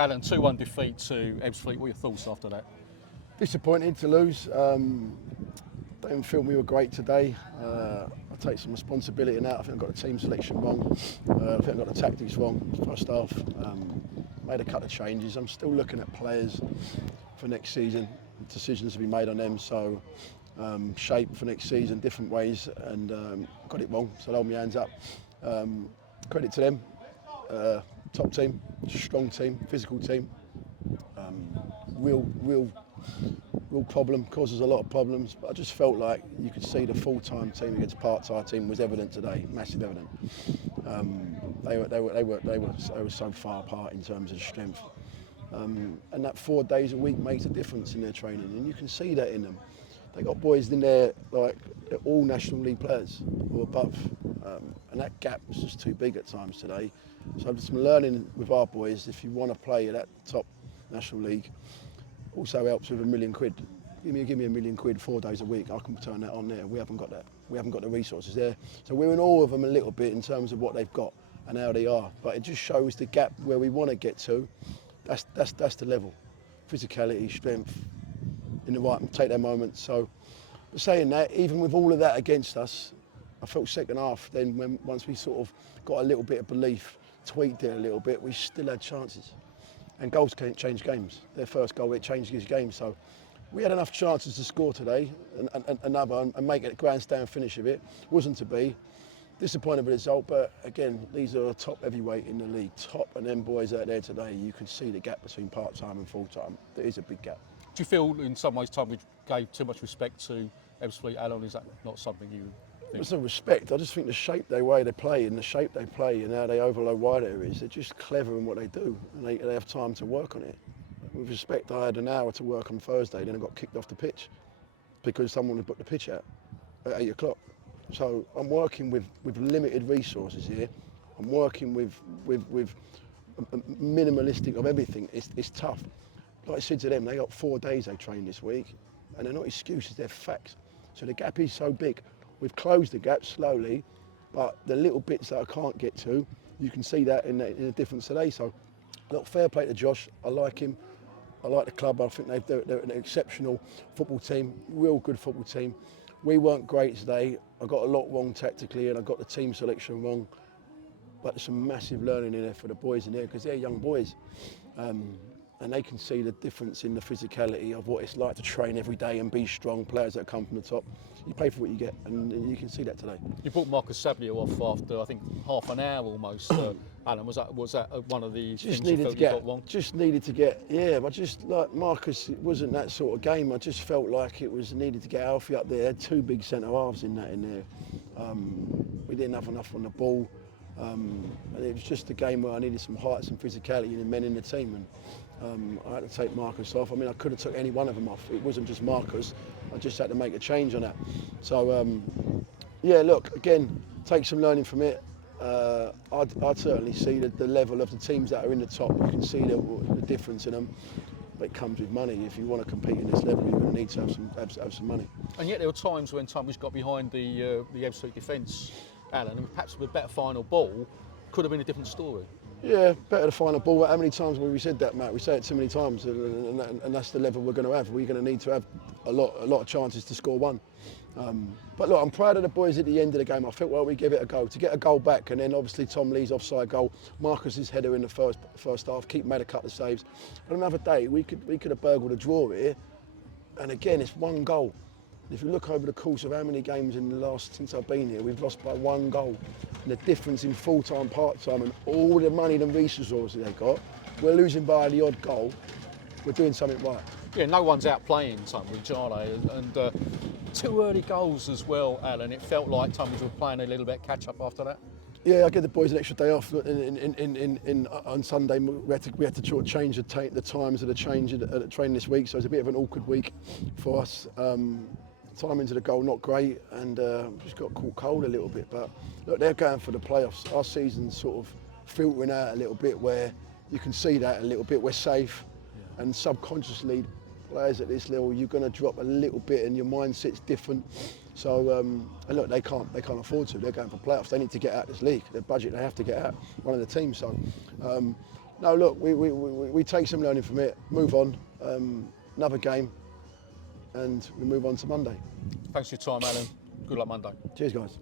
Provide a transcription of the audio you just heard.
Alan, 2-1 defeat to Ebbsfleet. What are your thoughts after that? Disappointed to lose. Don't feel we were great today. I take some responsibility in that. I think I got the team selection wrong. I think I got the tactics wrong first half. Made a couple of changes. I'm still looking at players for next season. Decisions to be made on them. So shape for next season, different ways, and got it wrong. So I hold my hands up. Credit to them. Top team, strong team, physical team. Real problem, causes a lot of problems, but I just felt like you could see the full-time team against part-time team was evident today, massive evident. They were so far apart in terms of strength, and that 4 days a week makes a difference in their training, and you can see that in them. They got boys in there like they're all National League players or above, and that gap was just too big at times today. So some learning with our boys. If you want to play at that top National League, also helps with £1 million. Give me £1 million 4 days a week. I can turn that on there. We haven't got that. We haven't got the resources there. So we're in awe of them a little bit in terms of what they've got and how they are. But it just shows the gap where we want to get to. That's the level. Physicality, strength, in the right, take their moments. So, but saying that, even with all of that against us, I felt second half. Then once we sort of got a little bit of belief, tweaked it a little bit, we still had chances. And goals can't change games. Their first goal, it changed his game. So we had enough chances to score today, and make it a grandstand finish of it. Wasn't to be. Disappointed with the result, but again, these are a top heavyweight in the league. Top, and them boys out there today, you can see the gap between part-time and full-time. There is a big gap. Do you feel in some ways Tonbridge gave too much respect to Ebbsfleet, Alan? Is that not something you think? It's no respect. I just think the shape, the way they play, and the shape they play, and how they overload wide areas, they're just clever in what they do, and they have time to work on it. With respect, I had an hour to work on Thursday, then I got kicked off the pitch because someone had booked the pitch out at 8 o'clock. So I'm working with limited resources here. I'm working with minimalistic of everything. It's tough. Like I said to them, they got 4 days they trained this week, and they're not excuses, they're facts. So the gap is so big. We've closed the gap slowly, but the little bits that I can't get to, you can see that in the difference today. So, look, fair play to Josh. I like him. I like the club. I think they're an exceptional football team, real good football team. We weren't great today. I got a lot wrong tactically, and I got the team selection wrong. But there's some massive learning in there for the boys in there because they're young boys. And they can see the difference in the physicality of what it's like to train every day and be strong. Players that come from the top, you pay for what you get, and you can see that today. You brought Marcus Sabio off after I think half an hour almost. Alan, was that one of the things you felt you got wrong? Just needed to get, yeah. But just like Marcus, it wasn't that sort of game. I just felt like it was needed to get Alfie up there. Had two big centre halves in there. We didn't have enough on the ball. And it was just a game where I needed some height, some physicality, and men in the team. And I had to take Marcus off. I mean, I could have took any one of them off. It wasn't just Marcus. I just had to make a change on that. So, yeah, look, again, take some learning from it. I'd certainly see the level of the teams that are in the top. You can see the difference in them. But it comes with money. If you want to compete in this level, you're going to need to have some money. And yet there were times when Tonbridge got behind the Ebbsfleet defence, Alan, and perhaps with a better final ball, could have been a different story. Yeah, better the final ball. How many times have we said that, Matt? We say it too many times, and that's the level we're going to have. We're going to need to have a lot of chances to score one. But look, I'm proud of the boys at the end of the game. I felt well we give it a go. To get a goal back, and then obviously Tom Lee's offside goal, Marcus's header in the first half, Keep made a couple of saves. But another day, we could have burgled a draw here. And again, it's one goal. If you look over the course of how many games since I've been here, we've lost by one goal. And the difference in full-time, part-time, and all the money and resources they've got, we're losing by the odd goal. We're doing something right. Yeah, no one's outplaying Tonbridge, are they? And two early goals as well, Alan. It felt like Tonbridge were playing a little bit catch-up after that. Yeah, I gave the boys an extra day off. On Sunday, we had to change the times of the change at the training this week, so it's a bit of an awkward week for us. Time into the goal, not great, and just got caught cold a little bit. But look, they're going for the playoffs. Our season's sort of filtering out a little bit, where you can see that a little bit. We're safe, and subconsciously, players at this level, you're going to drop a little bit, and your mindset's different. So, and look, they can't afford to. They're going for playoffs. They need to get out of this league. Their budget, they have to get out. One of the teams. So, No, look, we take some learning from it, move on, another game, and we move on to Monday. Thanks for your time, Alan. Good luck Monday. Cheers, guys.